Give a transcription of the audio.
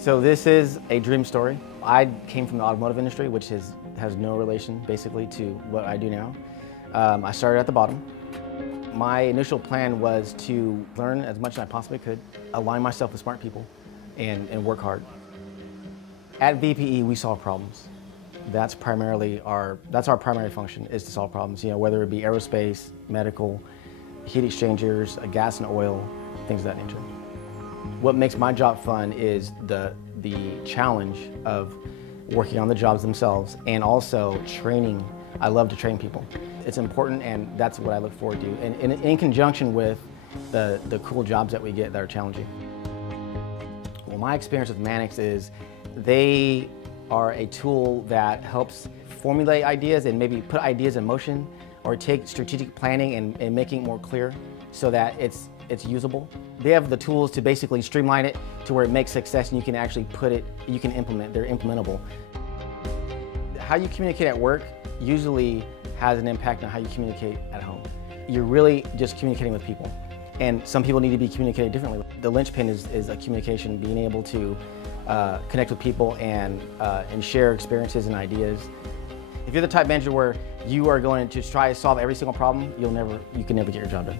So this is a dream story. I came from the automotive industry, which has no relation basically to what I do now. I started at the bottom. My initial plan was to learn as much as I possibly could, align myself with smart people, and work hard. At VPE, we solve problems. That's our primary function, is to solve problems. You know, whether it be aerospace, medical, heat exchangers, gas and oil, things of that nature. What makes my job fun is the challenge of working on the jobs themselves and also training. I love to train people. It's important, and that's what I look forward to, and in conjunction with the cool jobs that we get that are challenging. Well, my experience with Manex is they are a tool that helps formulate ideas and maybe put ideas in motion, or take strategic planning and making it more clear so that it's usable. They have the tools to basically streamline it to where it makes success and you can actually you can implement, they're implementable. How you communicate at work usually has an impact on how you communicate at home. You're really just communicating with people, and some people need to be communicated differently. The linchpin is a communication, being able to connect with people and share experiences and ideas. If you're the type manager where you are going to try to solve every single problem, you can never get your job done.